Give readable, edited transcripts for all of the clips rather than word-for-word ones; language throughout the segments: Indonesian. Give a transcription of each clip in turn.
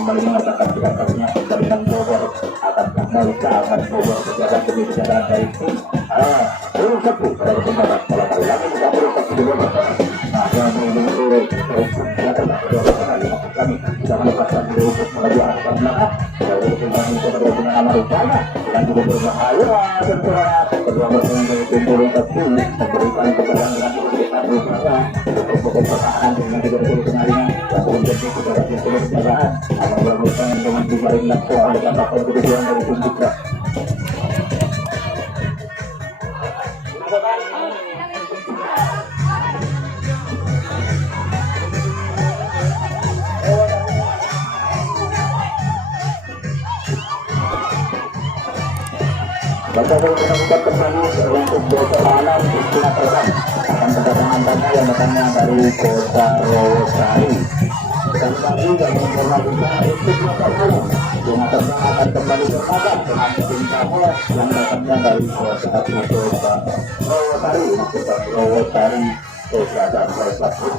kembali mengatakan sikapnya dari Bogor akan kembali ke akan Bogor kegiatan demi kegiatan dari tim satu dari pembalap pola lagi kita berusaha kedua nah yang menurut kami sudah mendapatkan untuk melaju arah belakang dari pembalap itu dengan nama rupanya dan juga berbahaya tentunya kedua bersaing dari tim satu memberikan keterangan dengan kita rupanya untuk pertahanan dengan 30 kemarin yang menjadi keberhasilan apabila bersaing dengan dibalik langsung oleh kata kedudukan dari tim kita. Bapak-bapak menemukan kembali untuk desa malam istilah terbang akan kedatangan tamu yang datangnya dari kota Rawasari. Dan kami juga menginformasikan untuk bapak malam yang terbang akan kembali berpadat dengan tim tamu yang datangnya dari kota Rawasari, kota Rawasari, kota dan Rawasari.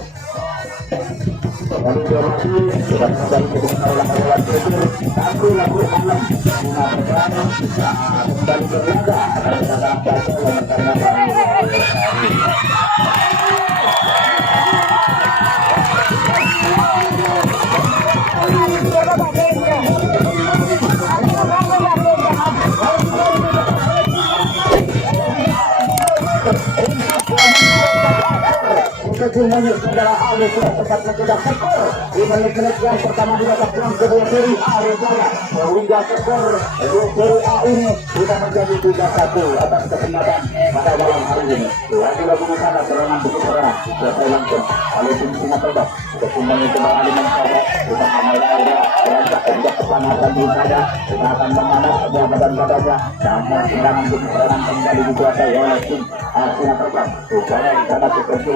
Kami informasi sudah kembali ke dunia olahraga itu satu lagu alam mengatakan kembali berlaga akan datang pasal yang karena semuanya saudara Ali sudah sempat mencetak skor di menit-menit yang pertama di babak yang kedua seri A Rejana hingga skor seri A ini sudah menjadi 3-1 atas kesempatan pada malam hari ini. Lagi-lagi di sana serangan begitu keras selesai langsung oleh tim Singa Terbang semuanya kembali Ali mencoba bukan mengalir beranjak sejak kepanasan di sana kita akan memanas sebuah badan-badannya namun serangan begitu serangan kembali dikuasai oleh tim Singa Terbang upaya di sana seperti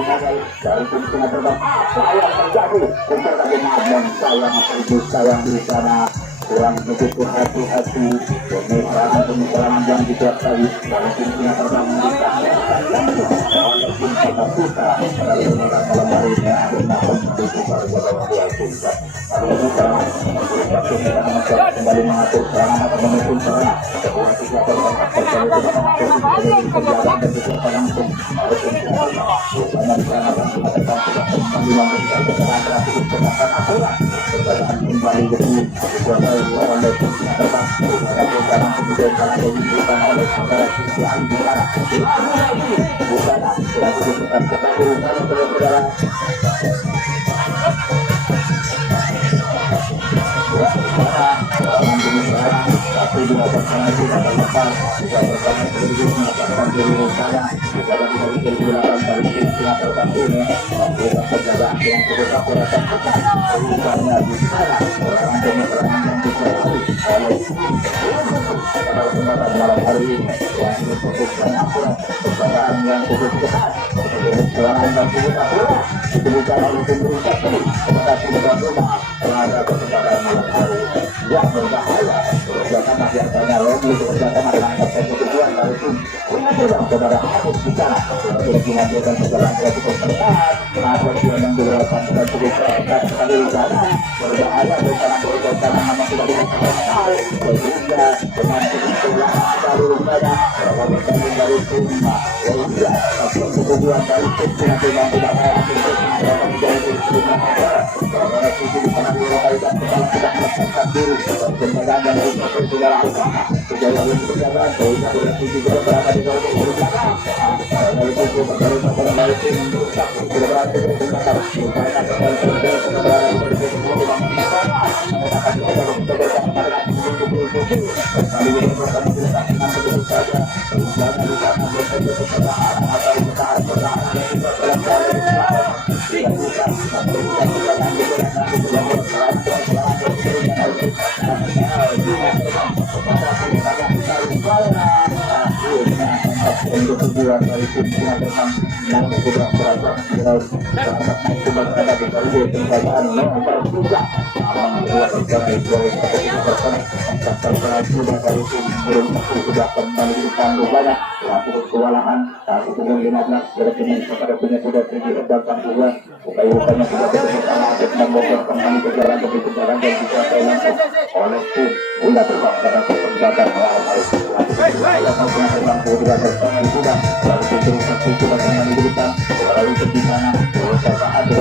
dari tim Singa Terbang sayang terjadi berbagai macam sayang di sana kurang begitu hati-hati pemikiran yang dikuasai dari tim Singa Terbang oleh tim Kota Putra dari malam hari ini akhirnya kembali kembali mengatur serangan atau memimpin serangan kedua tiga terbang berjalan dan dikuasai langsung oleh tim Singa Terbang upaya di sana dan Singa Terbang sudah kembali memberikan keterangan terakhir keterangan akurat keterangan kembali dikuasai oleh tim Singa Terbang sekarang kemudian karena diberikan oleh saudara Sisi Ali di sana bukan sudah diberikan keterangan saudara tapi dua pertama tidak terlepas juga pertama sedikit mengatakan diri saya juga dari kejelasan dari tim Singa Terbang ini membuat penjagaan yang cukup akurat dan tepat urusannya di sana serangan demi serangan yang dikuasai oleh pada kesempatan malam hari ini yang cukup akurat penjagaan yang cukup ketat serangan yang cukup akurat diberikan oleh pemerintah kepada tim tuan rumah pada kesempatan malam hari ini yang berbahaya karena biasanya lagi kerjasama dengan keputusan dari tim peluang saudara Hafiz di sana sudah dihasilkan sejalan cukup ketat. Atau dia yang dilakukan sudah cukup ketat sekali di sana, berbahaya di sana berkaitan nama sudah dikatakan sehingga dengan kebetulan sekali rupanya bahwa bergabung dari tim Wahida atau kemudian dari tim yang tidak menjadi karena sisi di sana berkaitan setelah sudah melaksanakan diri kemudian dan untuk tidak lakukan kejayaan untuk kejayaan sehingga sisi berada di dalam belakang dari sisi dari tim berusaha berada di belakang supaya berada di untuk tujuan dari tim Sinatron yang sudah berada di kendaraan nomor 3 sudah kembali di tangguh banyak lakukan kewalahan saat itu 15 dari tim kepada punya sudah tinggi dan tangguh upaya-upaya sudah bersama dan membawa kembali ke jalan dan dikuasai langsung oleh tim Bunda Terbang pada penjagaan hal-hal yang menggunakan sudah bersama sudah lalu terus sudah kembali di depan lalu di sana berusaha ada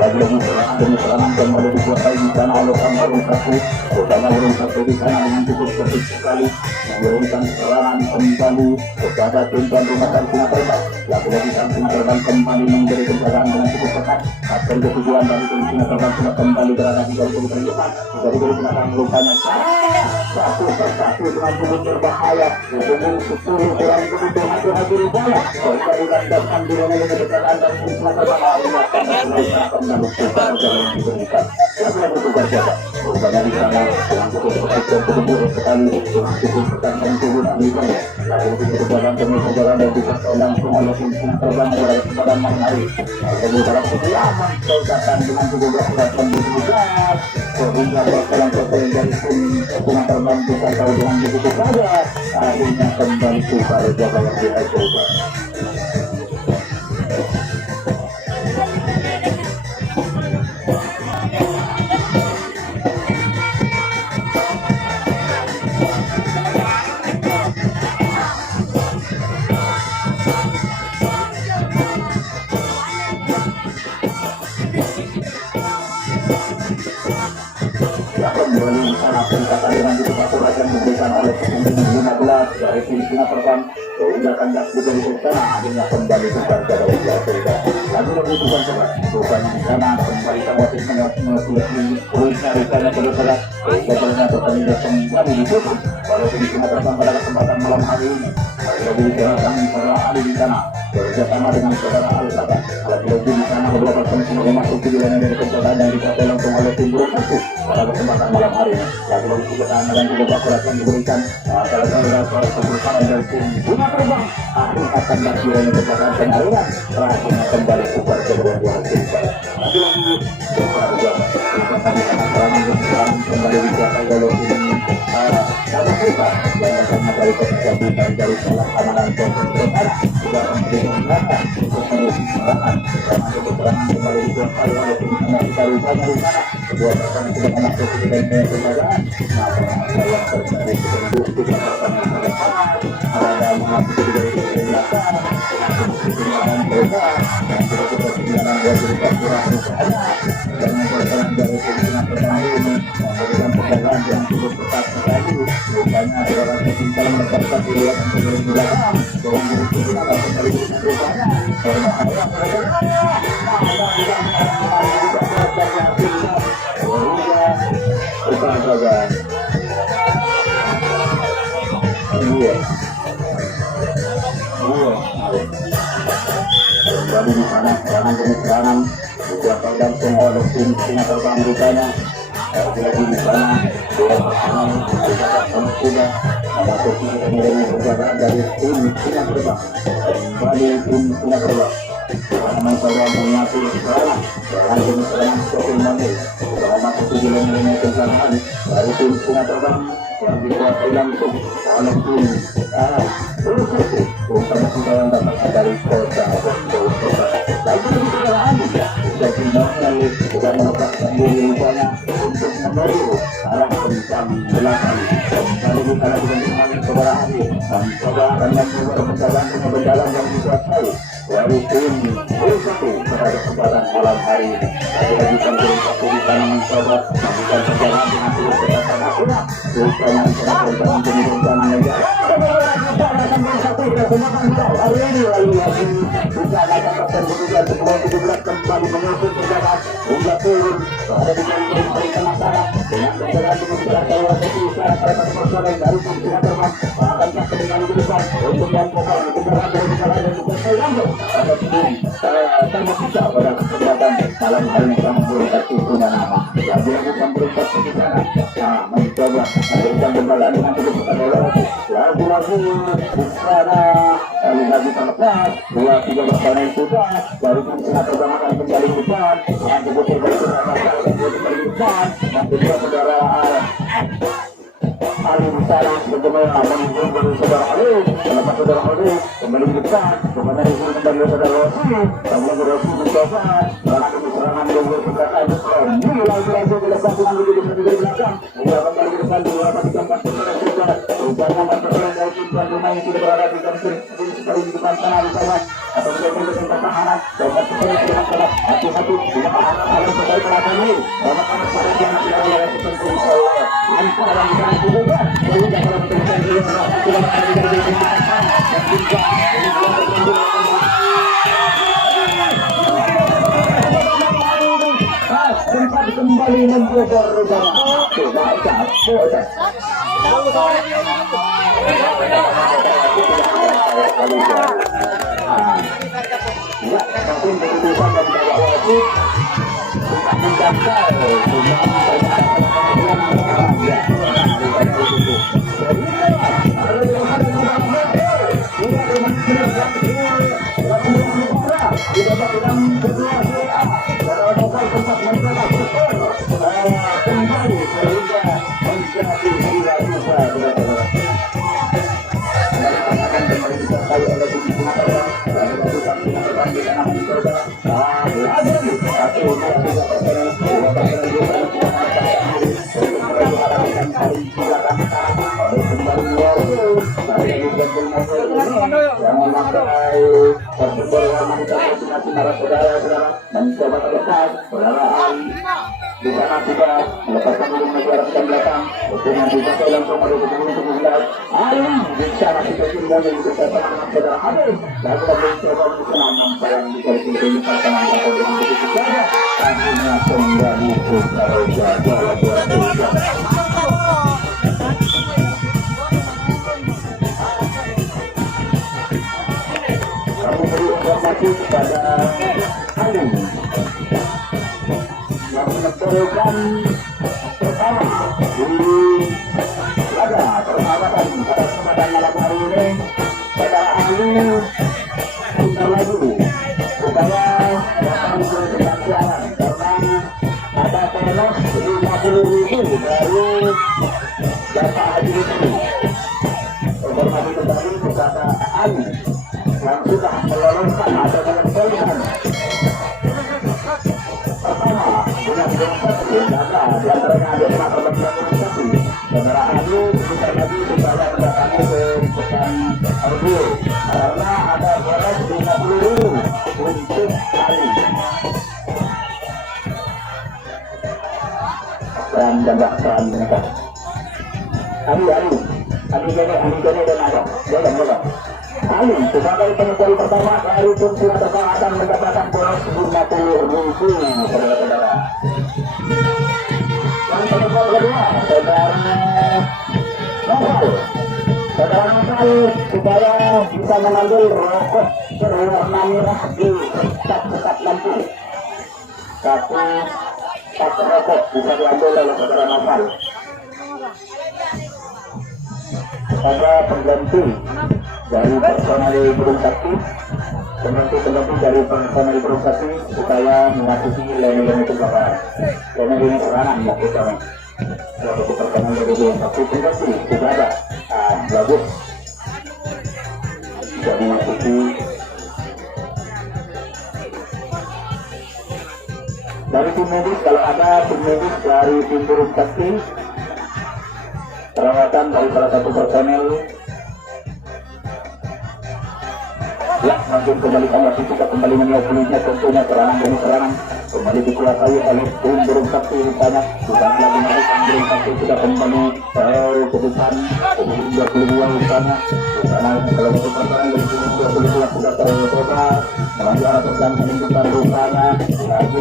lagi-lagi demi serangan yang ada dikuasai di sana oleh burung satu di sana dengan cukup cerdik sekali memberikan serangan kembali kepada tim tuan rumah Kampung Terbang. Lagi-lagi Kampung Terbang kembali memberi penjagaan dengan cukup ketat. Akan ketujuan dari tim Terbang sudah kembali berada di garis depan. Dari belakang rupanya satu persatu dengan cukup berbahaya. Hubungan 10 kurang begitu hati-hati rupanya. Sehingga dilandaskan di dalam keadaan dan tim Terbang akan melakukan jalan yang diberikan. Lalu bertugas jaga. Rupanya di sana yang cukup buruk sekali. Cukup pertandingan turun alikan. Lalu berjalan demi perjalanan dan bisa langsung oleh tim Terbang pada kesempatan malam hari. Lalu dalam kediaman saudara dengan cukup berkesempatan bertugas. Sehingga perjalanan dari tim Terbang bisa tahu dengan begitu saja. Akhirnya kembali kepada jaga yang dihasilkan. Kembali sana peningkatan dengan itu aturan yang diberikan oleh pemain 15 dari tim Sinatron sehingga kandas menjadi sana akhirnya kembali kepada dari Afrika. Lalu membutuhkan serat rupanya di sana kembali sama tim poinnya di sana saudara sehingga ternyata terlihat kembali ditutup oleh tim Sinatron pada kesempatan malam hari ini. Lagi diserahkan saudara Ali di sana bekerjasama dengan saudara Ali Sabah. Lagi-lagi di sana beberapa pemain masuk ke dalam dari pencegahan yang dikasih langsung oleh tim Burung Satu pada kesempatan malam hari ini. Lagi-lagi juga dan juga akurat yang diberikan salah satu keberusahaan dari tim Bunda Terbang akan bagian kebetulan penyaringan terakhirnya kembali super kedua tim. Lagi-lagi kembali kembali dikuasai oleh tim Sabah kita yang akan dari kebijakan dari salah amalan dan juga memberikan gerakan untuk menyuarakan termasuk keterangan kembali dikuasai oleh tim kita rupanya di sana kedua pasangan sudah menakluk dan penjagaan maka yang terjadi itu ada mengaku dari belakang dan mereka yang sudah berkesimpulan buat cerita kurang dan memperoleh dari pimpinan pertama ini memberikan penjagaan yang cukup ketat sekali rupanya adalah kesimpulan melepaskan di luar dari belakang dan pimpinan akan kembali rupanya berbahaya saja. Kembali di sana serangan demi serangan juga dan semua tim singa terbang rupanya lagi di sana dua pasangan sudah ada ketiga kemudian berjalan dari tim singa terbang kembali tim singa terbang Rahman Saudara mengatur serangan langsung serangan Sokil Mandi selama ketujuan menit kesalahan dari tim singa terbang yang dikuasai langsung oleh tim Rusuk untuk yang datang dari kota lagi kendaraan jadi normally sudah menetapkan diri rupanya untuk menuju arah kencang belakang kembali di arah dengan saudara Adi dan saudara yang berjalan dengan berjalan yang dikuasai dari tim Rusuk pada kesempatan malam hari ini lagi tampil satu di sana mencoba melakukan perjalanan dengan tulus kesehatan akurat rupanya sangat berjalan demi rencana negara hari ini lagi bisa melakukan kemudian sebelum 17 kembali menyusun perjalanan hingga turun ada di dalam perintah masalah dengan berjalan dengan berat dari usaha pada persoalan dari pimpinan terbang akan tak dengan depan untuk memfokuskan kendaraan dari kendaraan dan juga langsung ada tim sama kita pada kesempatan malam hari ini kita memberikan punya nama yang dilakukan berita di sana mencoba memberikan pembalaan dengan keputusan lagu-lagu di sana lagi terlepas 2-3 bersaing sudah dari pimpinan terbang akan kembali ke depan yang keputusan kembali ke depan dan kedua saudara Ali Musara bagaimana menuju dari saudara Ali kenapa saudara Ali kembali ke depan kembali kembali saudara Rosi kemudian Rosi mencoba lalu serangan dari belakang ini langsung dilakukan dari belakang dia kembali ke depan di lapangan tempat saudara rupanya masalah dari tim pemain yang sudah berada di garis sekali di depan sana di sana atau di pertahanan dapat sekali dengan keras hati-hati di lapangan alam sekali perasaan ini karena pada yang tidak ada seperti antara yang kita juga sehingga kalau kita tidak ada dari pertahanan dan juga sempat kembali membobor rupanya tidak boleh ya, mungkin keputusan dari Bapak Wasit tidak mendaftar mencoba terlepas saudara di sana juga melepaskan dulu negara ke belakang dengan juga langsung ada ketemu untuk Ali di sana kita tinggal di depan saudara Ali lalu mencoba untuk menang sayang di kali ini karena atau dengan begitu saja akhirnya kembali ke Raja kamu beri informasi kepada Ali yang menentukan pertama di laga persahabatan pada kesempatan malam hari ini saudara Ali bentar lagi supaya datang ke tempat siaran karena ada bonus 50.000 dari Bapak Haji ini informasi kembali kepada Ali yang sudah meloloskan atau menyelesaikan pertama dengan dompet jaga di antaranya ada 5 saudara Ali bentar lagi supaya mendatangi ke pekan Arbur karena ada bonus 50.000 untuk Ali dan jaga mereka Ali gini dan ada boleh Ali sebagai penyesuai pertama dari tim singa terbang akan mendapatkan bonus 50.000 saudara-saudara. Yang penyesuai kedua saudara Novel supaya bisa mengambil rokok berwarna merah di dekat lampu. satu tak rokok bisa diambil oleh saudara Noval. Ada pengganti dari personal burung sakti, pengganti dari personal burung sakti supaya memasuki lane-lane itu bapak. Lane ini serangan ya kita. Kalau personal dari burung sakti pengganti sudah ada, bagus. Sudah memasuki dari tim medis, kalau ada tim medis dari tim burung sakti, perawatan dari salah satu personel ya langsung kembali kembali kita kembali menyokulinya tentunya serangan kembali dikuasai oleh tim burung sakti rupanya bukan lagi menarik burung sakti sudah kembali ke depan 22 rupanya karena kalau untuk personel dari tim 22 sudah tercoba melalui arah pegang menunjukkan rupanya lagi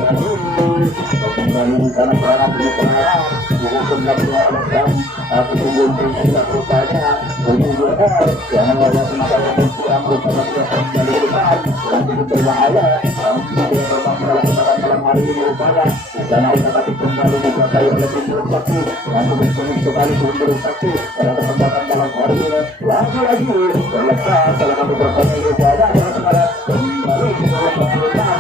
kembali di sana serangan ini serangan dihukum lagi oleh jam kesungguhan tidak rupanya jangan wajah semacam itu yang rupanya sudah kembali ke depan dan itu berbahaya tidak terbang dalam kesempatan malam hari ini rupanya karena kita kasih kembali dikuasai oleh tim burung sakti yang kemudian sekali tim burung sakti pada kesempatan malam hari ini lagi terlepas salah satu personel rupanya adalah sekarang kembali ke dalam pemerintahan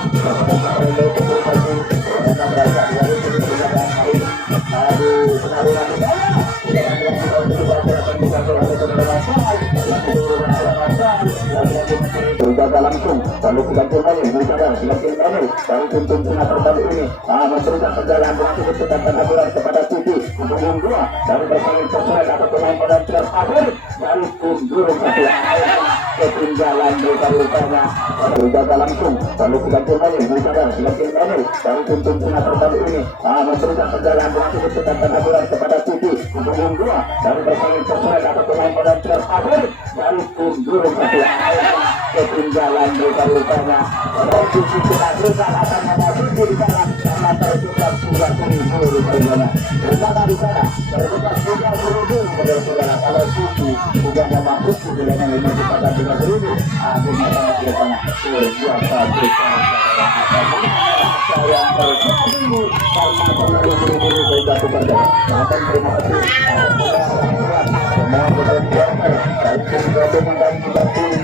berjaga langsung lalu kita kembali berjaga dari tuntun tengah terbalik ini memberikan perjalanan berlaku kecepatan ambulans kepada Siti untuk dua dari personil atau pemain penonton akhir dari tim burung sakti ketinggalan rupanya berjaga langsung lalu kita kembali berjaga dari tuntun tengah terbalik ini memberikan perjalanan berlaku kecepatan ambulans kepada Siti untuk dua dari personil atau pemain penonton akhir dari tim burung sakti ketinggalan rupanya dari sisi kita berusaha akan memasuki di dalam karena terjebak sudah seribu rupanya bersama di sana terjebak sudah seribu saudara kalau sisi sudah memasuki di dalam 5 juta dan 3.000 akhirnya sangat rupanya biasa yang terjadi karena buru-buru sehingga kepada terima kasih semua